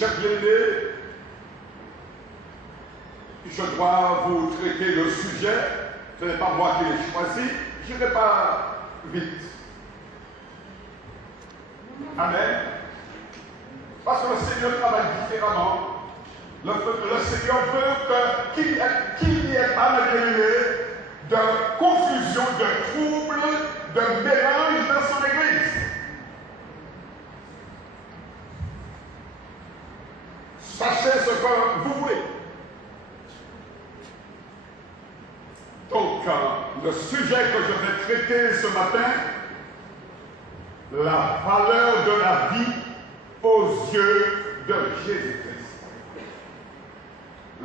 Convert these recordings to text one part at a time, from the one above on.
Chers bien-aimés, je dois vous traiter le sujet. Ce n'est pas moi qui l'ai choisi. Je ne vais pas vite. Amen. Parce que le Seigneur travaille différemment. Le Seigneur veut qu'il n'y ait pas de confusion, de trouble, de mélange dans son Église. Sachez ce que vous voulez. Donc, le sujet que je vais traiter ce matin, la valeur de la vie aux yeux de Jésus-Christ.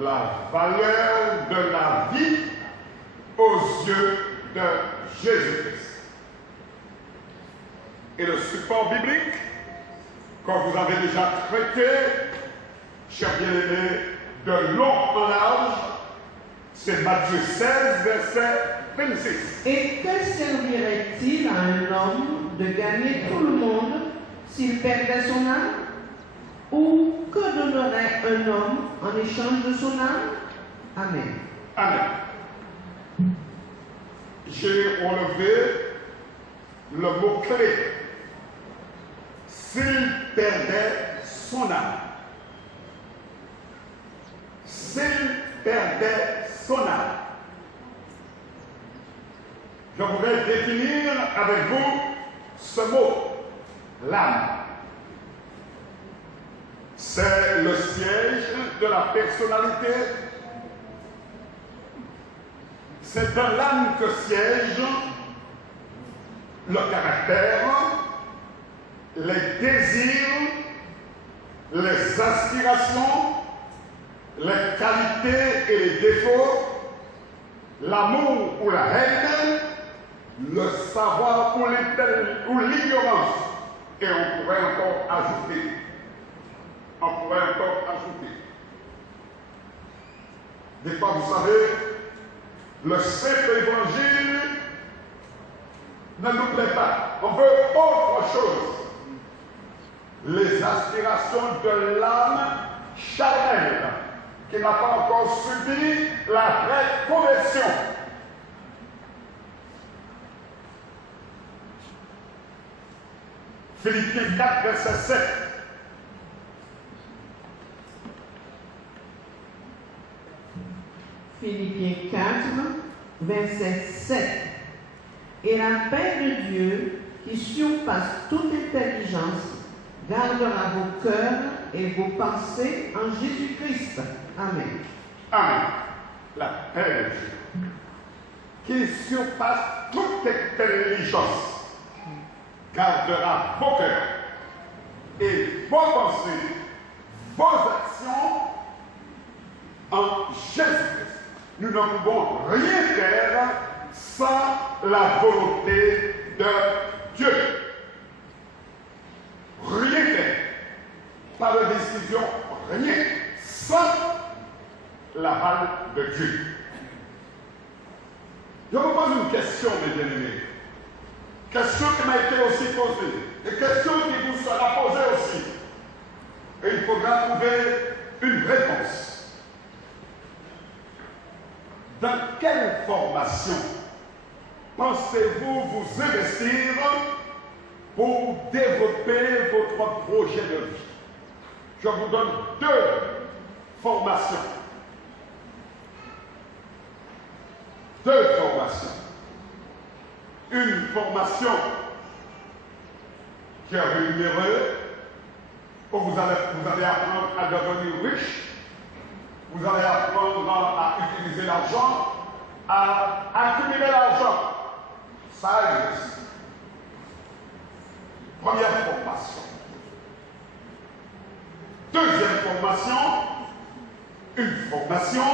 La valeur de la vie aux yeux de Jésus-Christ. Et le support biblique, quand vous avez déjà traité, chers bien-aimés, de long en large, c'est Matthieu 16, verset 26. Et que servirait-il à un homme de gagner tout le monde s'il perdait son âme? Ou que donnerait un homme en échange de son âme? Amen. Amen. J'ai relevé le mot-clé. S'il perdait son âme. S'il perdait son âme. Je voudrais définir avec vous ce mot, l'âme. C'est le siège de la personnalité. C'est dans l'âme que siège le caractère, les désirs, les aspirations, les qualités et les défauts, l'amour ou la haine, le savoir ou l'ignorance. Et on pourrait encore ajouter. Des fois, vous savez, le simple évangile ne nous plaît pas. On veut autre chose. Les aspirations de l'âme charnelle qui n'a pas encore subi la vraie conversion. Philippiens 4, verset 7. Philippiens 4, verset 7. Et la paix de Dieu, qui surpasse toute intelligence, gardera vos cœurs et vos pensées en Jésus-Christ. Amen. Amen. La paix de Dieu, qui surpasse toute intelligence, gardera vos cœurs et vos pensées, vos actions en Jésus-Christ. Nous ne pouvons rien faire sans la volonté de Dieu. Rien faire. Pas de décision, rien. Sans l'aval de Dieu. Je vous pose une question, mes bien-aimés. Question qui m'a été aussi posée. Et question qui vous sera posée aussi. Et il faudra trouver une réponse. Dans quelle formation pensez-vous vous investir pour développer votre projet de vie? Je vous donne deux formations. Deux formations. Une formation qui est rémunéreuse, où vous allez apprendre à devenir riche. Vous allez apprendre à utiliser l'argent, à accumuler l'argent. Ça existe. Première formation. Deuxième formation, une formation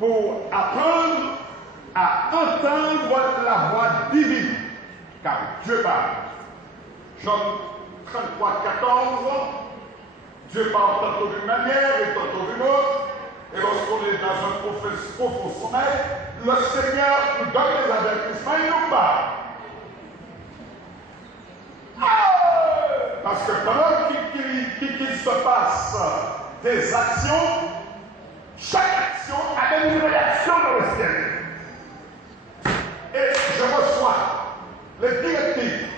pour apprendre à entendre la voix divine. Car Dieu parle. Jean 33, 14. Dieu parle tantôt d'une manière et tantôt d'une autre. Et lorsqu'on est dans un profond sommeil, le Seigneur nous donne les avertissements et nous parle. Ah! Parce que pendant qu'il se passe des actions, chaque action a une réaction dans le ciel. Et je reçois les directives.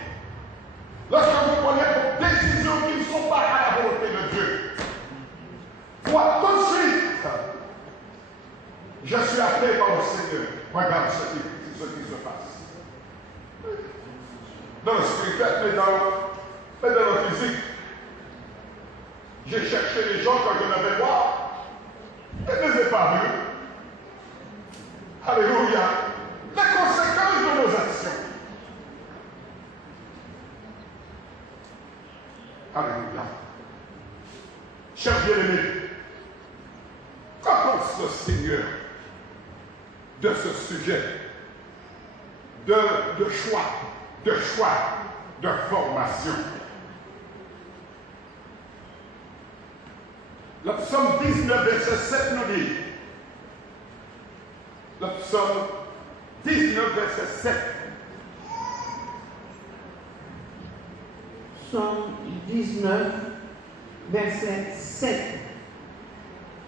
Lorsque vous prenez vos décisions qui ne sont pas à la volonté de Dieu, moi tout de suite, je suis appelé par le Seigneur. Regarde ce qui se passe. Dans le spirituel, mais dans le physique. J'ai cherché les gens que je devais voir et ne les ai pas vus. Alléluia. Les conséquences de nos actions. Alléluia. Chers bien-aimés, qu'en pense le Seigneur de ce sujet de choix, de formation? Le psaume 19, verset 7 nous dit, le psaume 19, verset 7. Psaume 19, verset 7.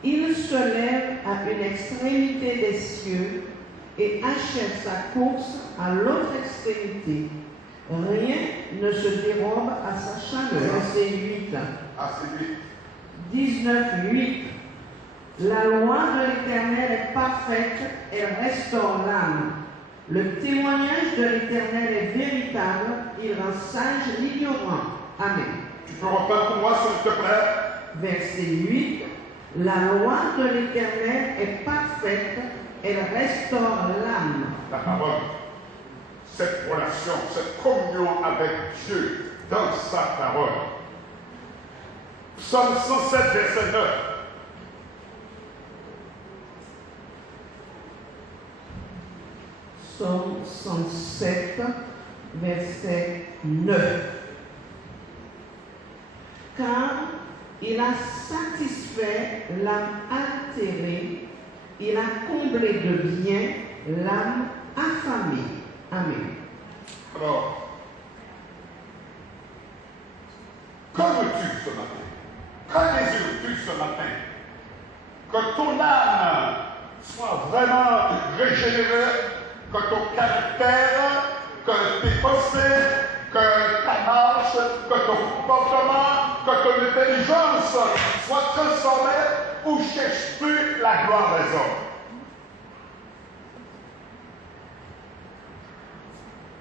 Il se lève à une extrémité des cieux et achève sa course à l'autre extrémité. Rien ne se dérobe à sa chaleur. Verset 8. 19, 8. La loi de l'Éternel est parfaite, elle restaure l'âme. Le témoignage de l'Éternel est véritable, il rend sage l'ignorant. Amen. Tu peux reprendre pour moi, s'il te plaît? Verset 8. La loi de l'Éternel est parfaite, elle restaure l'âme. La parole, cette relation, cette communion avec Dieu dans sa parole. Psaume 107, verset 9. Psaume 107, verset 9. Car il a satisfait l'âme altérée, il a comblé de bien l'âme affamée. Amen. Alors, que veux-tu ce matin? Que désires-tu ce matin? Que ton âme soit vraiment régénérée, que ton caractère, que tes pensées, que ta marche, que ton comportement, que ton intelligence soient transformés, ou cherches-tu la gloire des hommes?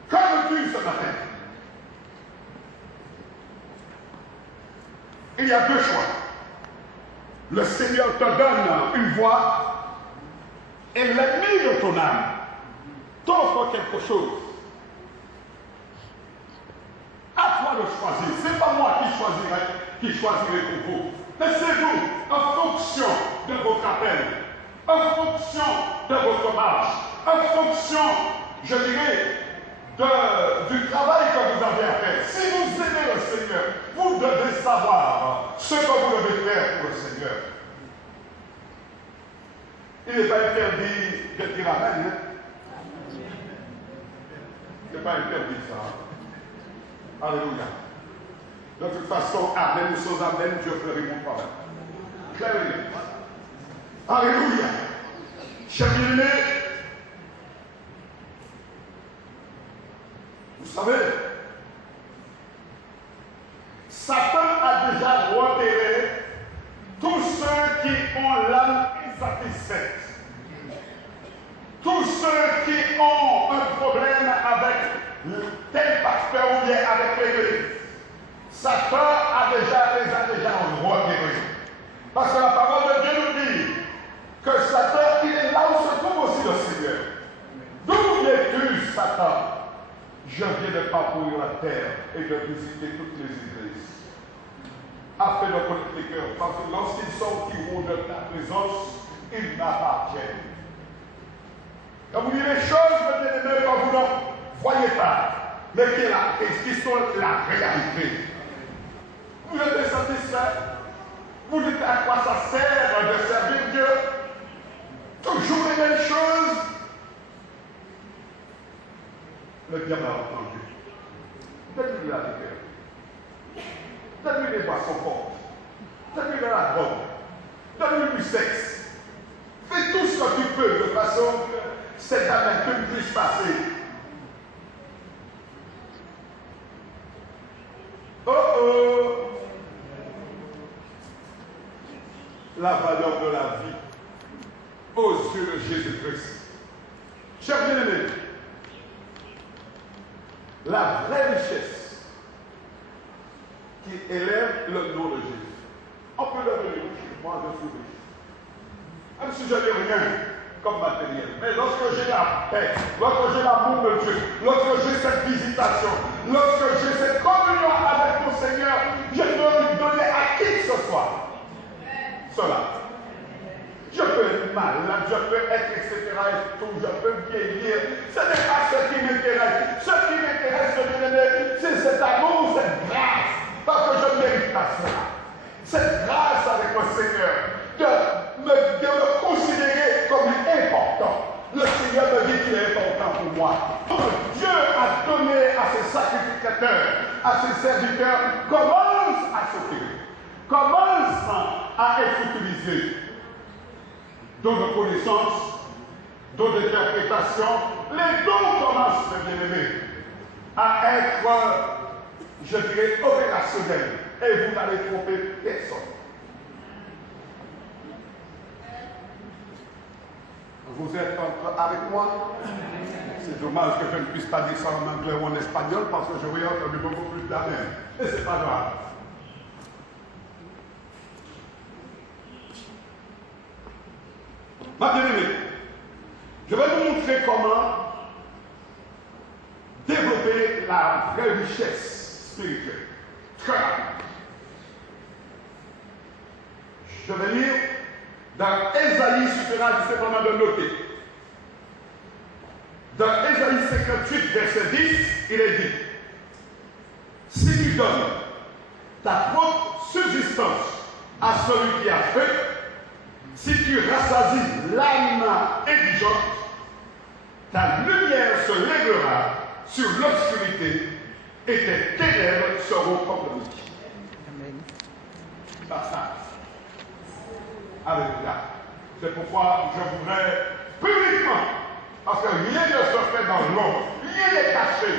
Que veux-tu ce matin? Il y a deux choix. Le Seigneur te donne une voie et l'ennemi de ton âme t'offre quelque chose. À toi de choisir. Ce n'est pas moi qui choisirai pour vous. Mais c'est vous, en fonction de votre appel, en fonction de votre marche, en fonction, je dirais, du travail que vous avez à faire. Si vous aimez le Seigneur, vous devez savoir ce que vous devez faire pour le Seigneur. Il n'est pas interdit de dire Amen. Hein? Il n'est pas interdit ça. Alléluia. De toute façon, Amen ou sans Amen, je ferai mon travail. Clairement. Alléluia. Chers bien-aimés, vous savez, Satan a déjà repéré tous ceux qui ont l'âme insatisfaite, tous ceux qui ont un problème avec tel pasteur ou bien avec l'église. Satan les a déjà repérés. Parce que la parole de Dieu nous dit que Satan, il est là où se trouve aussi le Seigneur. D'où es-tu, Satan? Je viens de parcourir la terre et de visiter toutes les églises, afin de connaître les cœurs, parce que lorsqu'ils sont tirés de ta présence, ils m'appartiennent. Quand vous dites les choses, bien-aimés, que vous ne voyez pas, mais qui sont la réalité. Vous êtes insatisfait. Vous dites à quoi ça sert de servir Dieu? Toujours les mêmes choses. Le diable a entendu. Donne-lui la rigueur. Donne-lui des boissons fortes. Donne-lui de la drogue. Donne-lui du sexe. Fais tout ce que tu peux de façon que cette amertume puisse passer. Oh oh! La valeur de la vie aux yeux de Jésus-Christ. Chers bien-aimés, la vraie richesse qui élève le nom de Jésus. On peut le dire, moi je suis riche. Même si je n'ai rien comme matériel. Mais lorsque j'ai la paix, lorsque j'ai l'amour de Dieu, lorsque j'ai cette visitation, lorsque j'ai cette communion avec mon Seigneur, je peux lui donner à qui que ce soit cela. Je peux être malade, je peux être, etc. et tout, je peux vieillir. Ce n'est pas ce qui m'intéresse. Ce qui m'intéresse, c'est cet amour, cette grâce. Parce que je ne mérite pas cela. Cette grâce avec mon Seigneur, de me considérer comme important. Le Seigneur me dit qu'il est important pour moi. Dieu a donné à ses sacrificateurs, à ses serviteurs, commence à s'occuper. Commence à être utilisé. Dons de connaissance, dons d'interprétation, les dons commencent, mes bien-aimés, à être, je dirais, opérationnels. Et vous n'allez tromper personne. Vous êtes avec moi? C'est dommage que je ne puisse pas dire ça en anglais ou en espagnol parce que j'aurais entendu beaucoup plus d'amen. Et c'est pas grave. Ma bien-aimée, je vais vous montrer comment développer la vraie richesse spirituelle. Très rapide. Je vais lire dans Ésaïe, il suffira simplement de noter. Dans Ésaïe 58, verset 10, il est dit: si tu donnes ta propre subsistance à celui qui a faim, si tu rassasies l'âme indigente, ta lumière se lèvera sur l'obscurité et tes ténèbres seront compromises. Amen. Basta. Alléluia. C'est pourquoi je voudrais publiquement, parce que rien ne se fait dans l'ombre, rien n'est caché.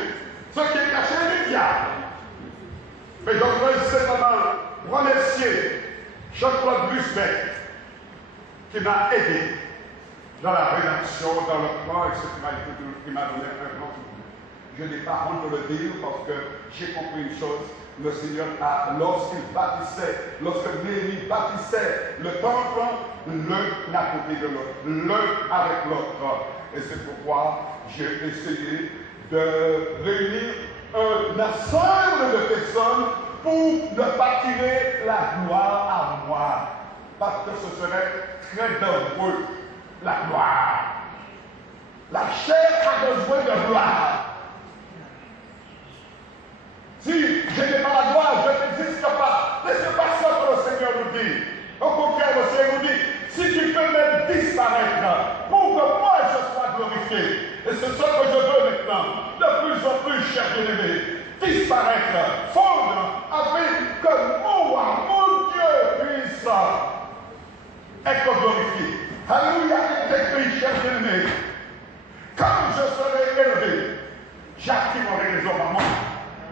Ce qui est caché est le diable. Mais je voudrais simplement remercier Jean-Claude Busbeck qui m'a aidé dans la rédaction, dans le plan, etc. qui m'a donné un grand coup. Je n'ai pas honte de le dire parce que j'ai compris une chose. Le Seigneur lorsqu'il bâtissait, lorsque Néhémie bâtissait le temple, l'un à côté de l'autre, l'un avec l'autre. Et c'est pourquoi j'ai essayé de réunir un ensemble de personnes pour ne pas tirer la gloire à moi. Parce que ce serait très dangereux, la gloire. La chair a besoin de gloire. Si je n'ai pas la gloire, je n'existe pas. Mais ce n'est pas ça que le Seigneur nous dit. Au contraire, le Seigneur nous dit, si tu peux même disparaître, pour que moi je sois glorifié. Et c'est ce que je veux maintenant, de plus en plus, chers bien-aimés, disparaître, fondre, afin que moi, mon Dieu, puisse être glorifié. Alléluia, écrit, chers bien-aimés. Quand je serai élevé, j'activerai les hommes à moi.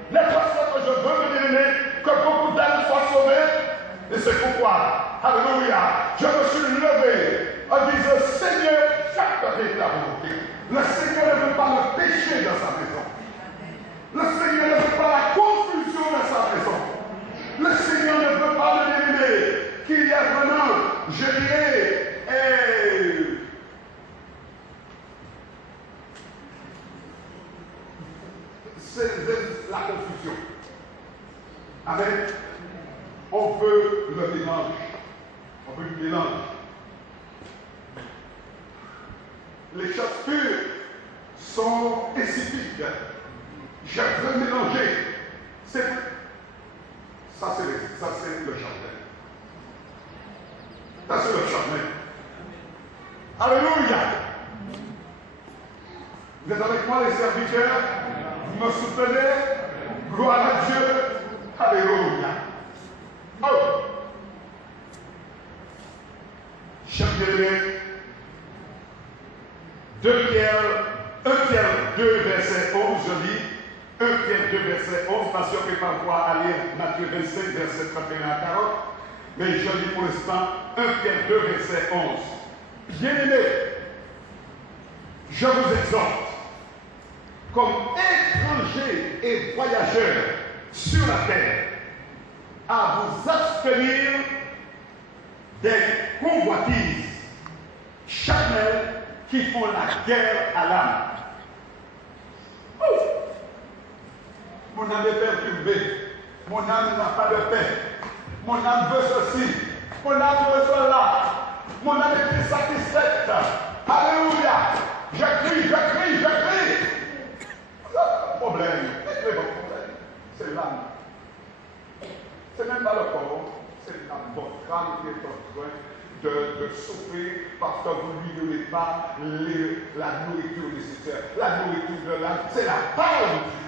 N'est pas ce que je veux, mes bien-aimés, que beaucoup d'âmes soient sauvées. Et c'est pourquoi, alléluia, je me suis levé en disant, Seigneur, faites ta volonté. Le Seigneur ne veut pas le péché dans sa maison. Le Seigneur ne veut pas la confusion dans sa maison. Le Seigneur ne veut pas le bien-aimé qu'il y a vraiment, je dirais, c'est la confusion. Avec, on veut le mélange. On veut le mélange. Les choses pures sont insippides. Je veux mélanger. Ça, c'est le jardin. Ça, c'est le jardin. Alléluia. Vous êtes avec moi, les serviteurs? Vous me soutenez? Gloire à Dieu. Alléluia. Oh. Chers bien-aimés, 1 Pierre 2, verset 11, je lis 1 Pierre 2, verset 11, parce qu'on peut parfois à lire Matthieu 25, verset 31 à 40, mais je lis pour l'instant 1 Pierre 2, verset 11. Bien-aimés, je vous exhorte, comme étrangers et voyageurs sur la terre, à vous abstenir des convoitises charnelles qui font la guerre à l'âme. Mon âme est perturbée, mon âme n'a pas de paix, mon âme veut ceci, mon âme veut cela, mon âme est insatisfaite. Alléluia! Je crie. Le problème, c'est l'âme. C'est même pas le corps, c'est l'âme. Votre âme qui est en train de souffrir parce que vous ne lui donnez pas la nourriture nécessaire. La nourriture de l'âme, c'est la parole de Dieu.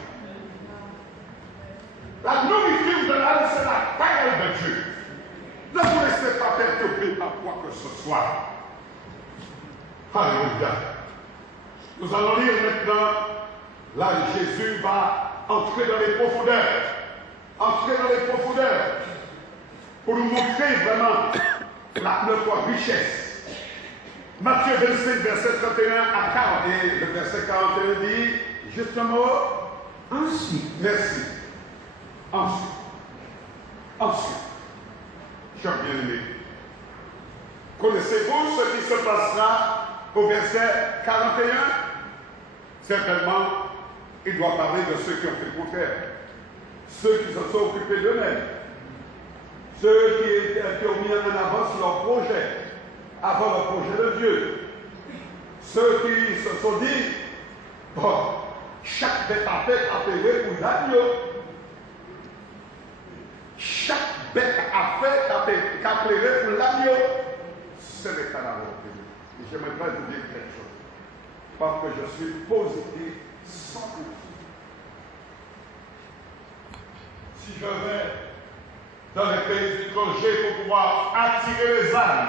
La nourriture de l'âme, c'est la parole de Dieu. Ne vous laissez pas perturber par quoi que ce soit. Alléluia. Nous allons lire maintenant, là Jésus va entrer dans les profondeurs. Entrer dans les profondeurs pour nous montrer vraiment notre richesse. Matthieu 25, verset 31 à 40. Et le verset 41 dit, justement, Ensuite, merci. Ensuite, chers bien-aimés, connaissez-vous ce qui se passera au verset 41? Certainement, il doit parler de ceux qui ont fait pour faire, ceux qui se sont occupés d'eux-mêmes, ceux qui ont mis en avance leur projet, avant le projet de Dieu, ceux qui se sont dit, bon, chaque bête à tête a payé pour l'agneau. Chaque bête à fait a payé pour l'agneau. Ce n'est pas la volonté. J'aimerais vous dire quelque chose. Parce que je suis positif 100%. Si je vais dans les pays étrangers pour pouvoir attirer les âmes,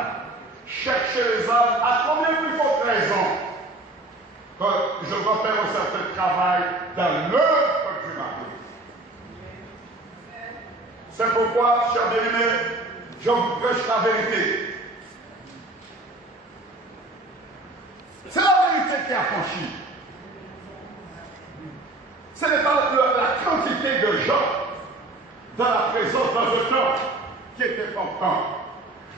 chercher les âmes, à combien plus forte raison que je dois faire un certain travail dans l'œuvre du mari. C'est pourquoi, chers bien-aimés, je vous prêche la vérité. C'est la vérité qui a franchi. Ce n'est pas la quantité de gens dans la présence dans un temps qui est important.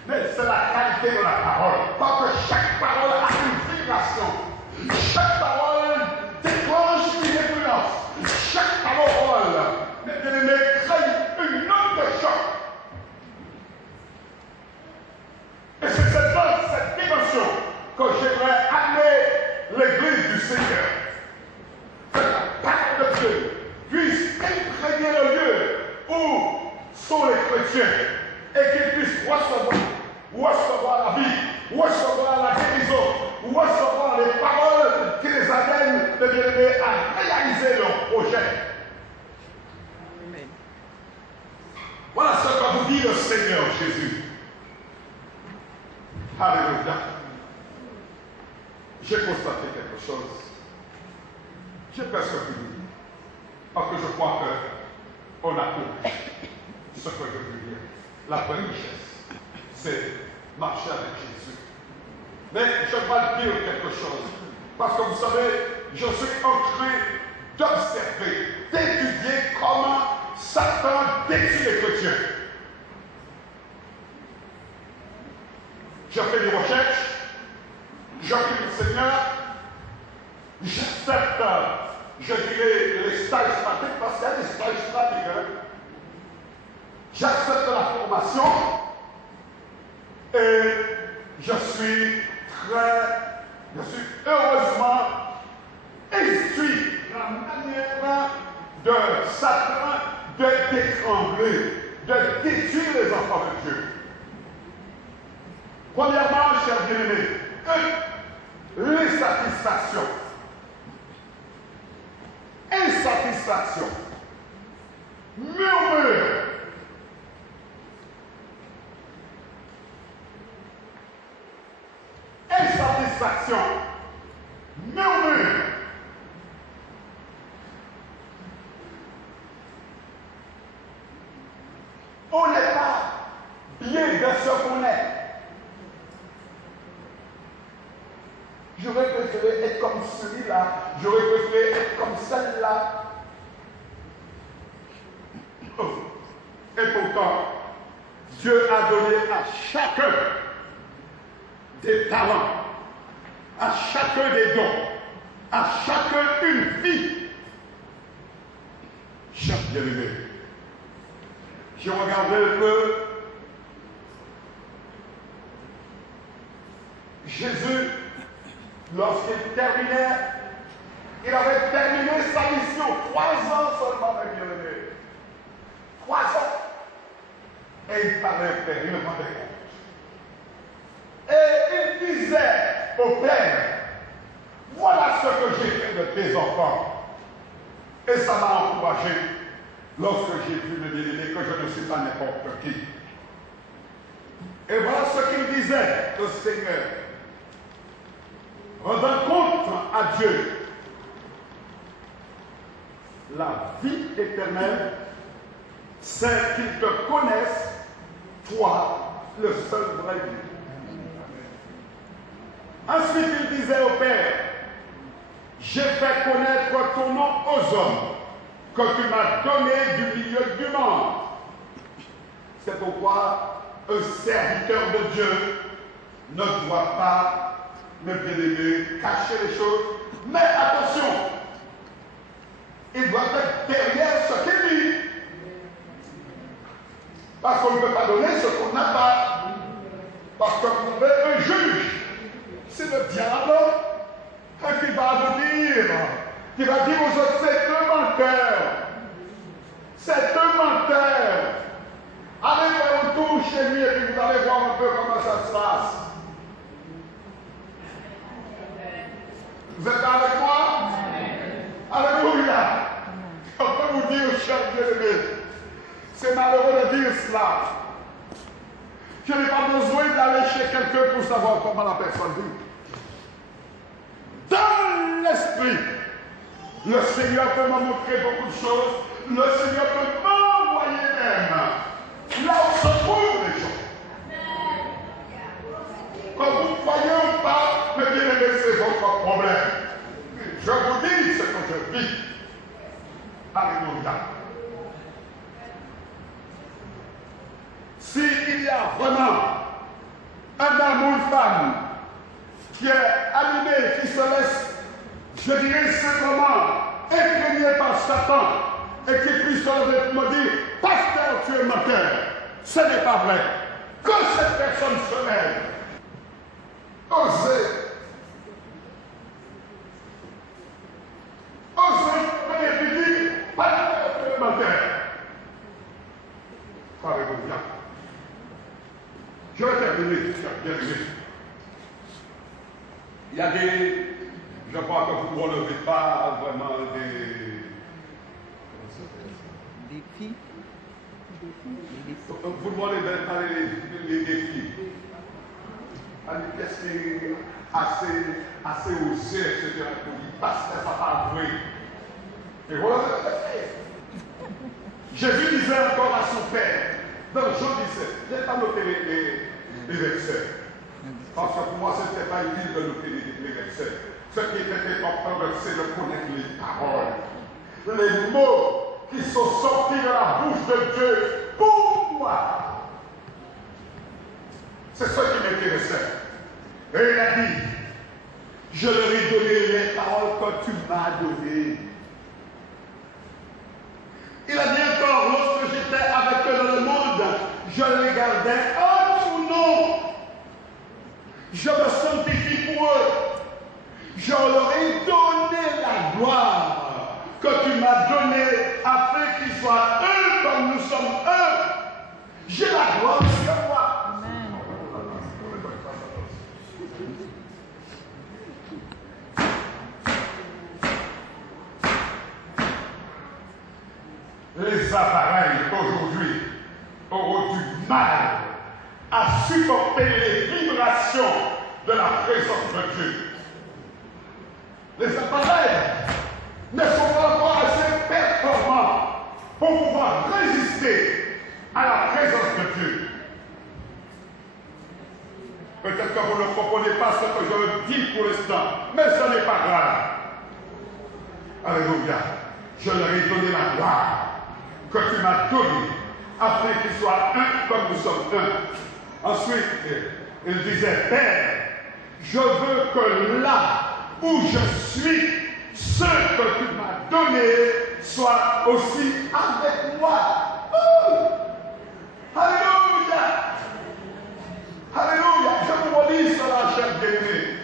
Mais c'est la qualité de la parole. Parce que chaque parole a une vibration. Chaque parole déclenche une influence. Chaque parole, mes bien-aimés, crée une note de choc. Et c'est dans cette dimension que j'aimerais amener l'Église du Seigneur. Que la parole de Dieu puisse imprégner le lieu où sont les chrétiens et qu'ils puissent recevoir la vie, recevoir la guérison, recevoir les paroles qui les amènent de bien-aimés à réaliser leur projet. Amen. Voilà ce que vous dit le Seigneur Jésus. Alléluia. J'ai constaté quelque chose. J'ai presque fini. Parce que je crois qu'on a compris ce que je veux dire. La vraie richesse, c'est marcher avec Jésus. Mais je vais dire quelque chose. Parce que vous savez, je suis en train d'observer, d'étudier comment Satan détruit les chrétiens. J'ai fait des recherches, j'ai pris le Seigneur, j'accepte, je dirais, les stages pratiques, parce qu'il y a des stages pratiques. Hein. J'accepte la formation et je suis heureusement instruit la manière de Satan de d'étrangler, de détruire les enfants de Dieu. Premièrement, chers bien-aimés, l'insatisfaction. Insatisfaction. Murmure. distraction, murmure. On n'est pas bien de ce qu'on est. J'aurais préféré être comme celui-là, j'aurais préféré être comme celle-là. Oh. Et pourtant, Dieu a donné à chacun des talents, à chacun des dons, à chacun une vie. Chers bien-aimés, j'ai regardé un peu Jésus, lorsqu'il terminait, il avait terminé sa mission, 3 ans seulement, mes bien-aimés. 3 ans. Et il parlait au Père, il me rendait compte. Et il disait au Père, voilà ce que j'ai fait de tes enfants. Et ça m'a encouragé lorsque j'ai vu le bien-aimé que je ne suis pas n'importe qui. Et voilà ce qu'il disait au Seigneur. Rendant compte à Dieu, la vie éternelle, c'est qu'ils te connaissent, toi, le seul vrai Dieu. Ensuite, il disait au Père, j'ai fait connaître ton nom aux hommes que tu m'as donné du milieu du monde. C'est pourquoi un serviteur de Dieu ne doit pas, mes bien-aimés, cacher les choses. Mais attention, il doit être derrière ce qu'il dit. Parce qu'on ne peut pas donner ce qu'on n'a pas. Parce que vous êtes un juge. C'est le diable qui va vous dire, qui va dire aux autres, c'est un menteur. C'est un menteur. Allez faire un tour chez lui et puis vous allez voir un peu comment ça se passe. Vous êtes avec moi? Alléluia. On peut vous dire, chers bien-aimés, c'est malheureux de dire cela. Je n'ai pas besoin d'aller chez quelqu'un pour savoir comment la personne vit. Dans l'esprit, le Seigneur peut me montrer beaucoup de choses. Le Seigneur peut m'envoyer même là où se trouvent les gens. Quand vous croyez ou pas, mais bien aimé, c'est votre problème. Je vous dis ce que je vis. Alléluia. S'il y a vraiment un homme ou une femme qui est animé, qui se laisse, je dirais simplement, imprégné par Satan, et qui puisse me dire, pasteur, tu es menteur, ce n'est pas vrai. Que cette personne se lève. Osez. Osez venir lui dire, pasteur, tu es menteur. Alléluia. Je vais terminer, bien aimé. Il y a des, je crois que vous ne relevez pas vraiment des défis. Vous ne relevez pas les défis. Qu'est-ce qui est assez osé, etc. Parce que ça va vrai. Et voilà. Jésus disait encore à son Père, dans Jean 17, je n'ai pas noté les versets. Parce que pour moi, ce n'était pas utile de noter les versets. Ce qui était important, c'est de connaître les paroles. Les mots qui sont sortis de la bouche de Dieu pour moi. C'est ce qui m'intéressait. Et il a dit, je leur ai donné les paroles que tu m'as données. Il a dit encore, lorsque j'étais avec eux dans le monde, je les gardais en tout nom. Je me sanctifie pour eux. Je leur ai donné la gloire que tu m'as donnée afin qu'ils soient un comme nous sommes un. J'ai la gloire sur moi. Les appareils aujourd'hui auront du mal à supporter les vibrations de la présence de Dieu. Les appareils ne sont pas encore assez performants pour pouvoir résister à la présence de Dieu. Peut-être que vous ne comprenez pas ce que je dis pour l'instant, mais ce n'est pas grave. Alléluia. Je leur ai donné la gloire que tu m'as donnée, afin qu'ils soient un comme nous sommes un. Ensuite, il disait, Père, je veux que là où je suis, ce que tu m'as donné soit aussi avec moi. Alléluia. Alléluia. Je vous relis cela, cher bien-aimé.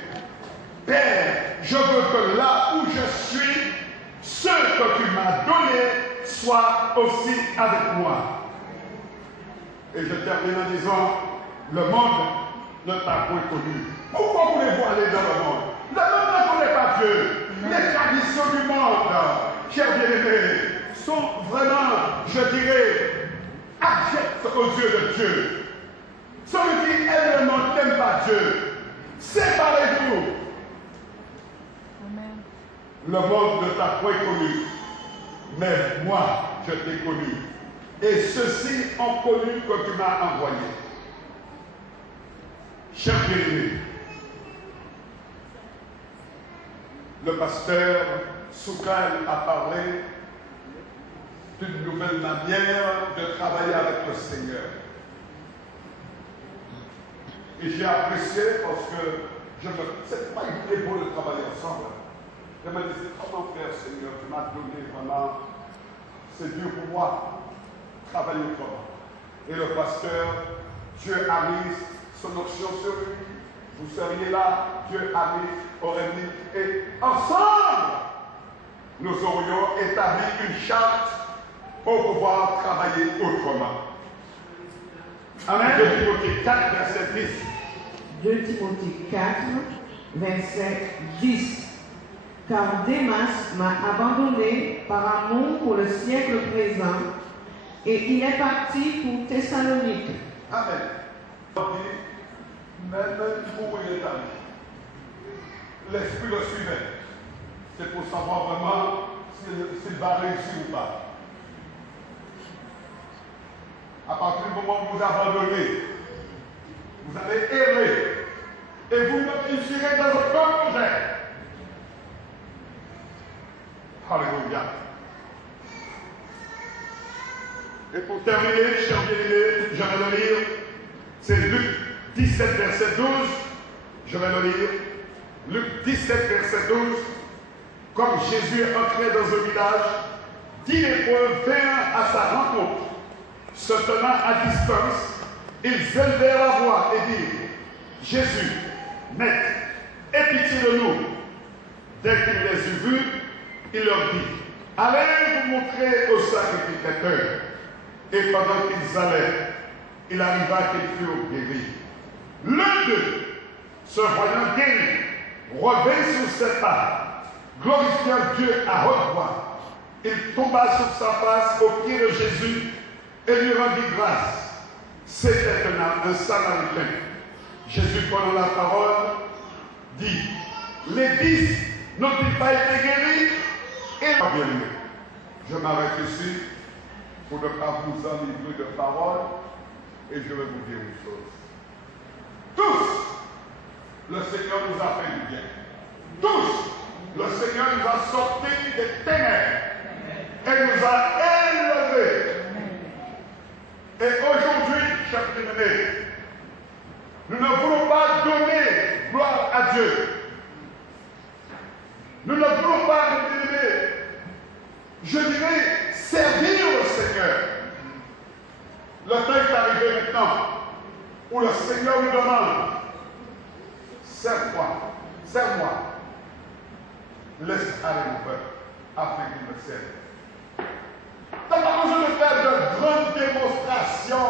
Père, je veux que là où je suis, ce que tu m'as donné soit aussi avec moi. Et je termine en disant, le monde ne t'a point connu. Pourquoi voulez-vous aller dans le monde? Le monde ne connaît pas Dieu. Les traditions du monde, chers bien-aimés, sont vraiment, je dirais, abjectes aux yeux de Dieu. Celui qui aime le monde n'aime pas Dieu. Séparez-vous. Amen. Le monde ne t'a point connu, mais moi, je t'ai connu. Et ceux-ci ont connu que tu m'as envoyé. Cher bien-aimé, le pasteur Soukal a parlé d'une nouvelle manière de travailler avec le Seigneur. Et j'ai apprécié parce que c'est pas une idée pour de travailler ensemble. Je me disais, comment faire, Seigneur? Tu m'as donné vraiment, c'est dur pour moi, travailler autrement. Et le pasteur, Dieu a mis son option sur lui. Vous seriez là, Dieu a mis, aurait mis, et ensemble, nous aurions établi une charte pour pouvoir travailler autrement. Amen. 2 Timothée 4, verset 10. 2 Timothée 4, verset 10. Car Démas m'a abandonné par amour pour le siècle présent, et il est parti pour Thessalonique. Amen. Même pour il est allé. L'esprit le suivait. C'est pour savoir vraiment s'il va réussir ou pas. À partir du moment où vous abandonnez, vous allez errer et vous réussirez dans aucun projet. Alléluia. Et pour terminer, chers bien-aimés, je vais le lire. C'est Luc 17, verset 12. Je vais le lire. Luc 17, verset 12. Comme Jésus est entré dans un village, 10 lépreux vinrent à sa rencontre. Se tenant à distance, ils élevèrent la voix et dirent, Jésus, Maître, aie pitié de nous. Dès qu'il les eut vus, il leur dit, allez vous montrer au sacrificateur. Et pendant qu'ils allaient, il arriva qu'ils furent guéris. L'un d'eux, se voyant guéri, revint sur ses pas, glorifiant Dieu à haute voix. Il tomba sur sa face aux pieds de Jésus et lui rendit grâce. C'était un Samaritain. Jésus, prenant la parole, dit, les 10 n'ont-ils pas été guéris? Et bien, je m'arrête ici pour ne pas vous enivrer de parole et je vais vous dire une chose. Tous, le Seigneur nous a fait du bien. Tous, le Seigneur nous a sortis des ténèbres et nous a élevés. Et aujourd'hui, chers bien-aimés, nous ne voulons pas donner gloire à Dieu. Nous ne voulons pas, mes bien-aimés, je dirais, servir le Seigneur. Le temps est arrivé maintenant où le Seigneur nous demande, serve-moi, serve-moi. Laisse aller mon peuple afin qu'il me serve. Tu n'as pas besoin de faire de grandes démonstrations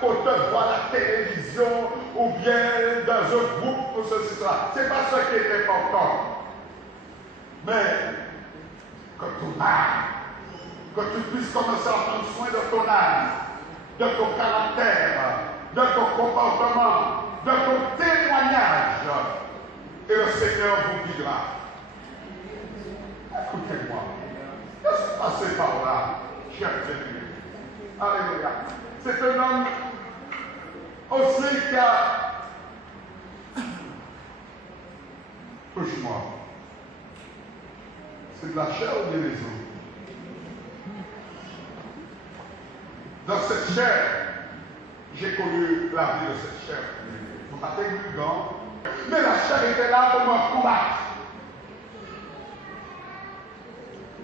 qu'on te voit à la télévision ou bien dans un groupe ou ceci, cela. Ce n'est pas ce qui est important. Mais que ton âme, que tu puisses commencer à prendre soin de ton âme, de ton caractère, de ton comportement, de ton témoignage et le Seigneur vous guidera. Écoutez-moi. Laissez passer par là, cher bien-aimé. Alléluia. C'est un homme aussi qui a. Touche-moi. C'est de la chair ou des raisons? Dans cette chair, j'ai connu la vie de cette chair. Vous partez plus grand. Mais la chair était là pour me combattre.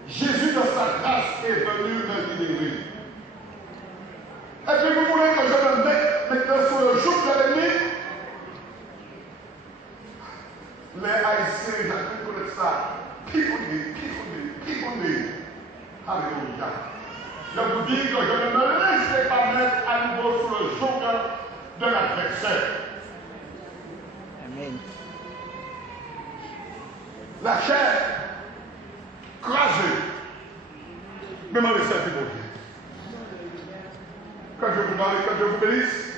Jésus de sa grâce est venu me libérer. Et puis vous voulez que je me mette maintenant sur le joug de l'ennemi? Les Haïtiens, j'ai compris ça. Picounez. Alléluia. Je vous dis que je ne me laisserai pas mettre à nouveau sur le joug de l'adversaire. Amen. La chair crasée. Mais m'en laissez un petit peu. Quand je vous parle, quand je vous bénisse,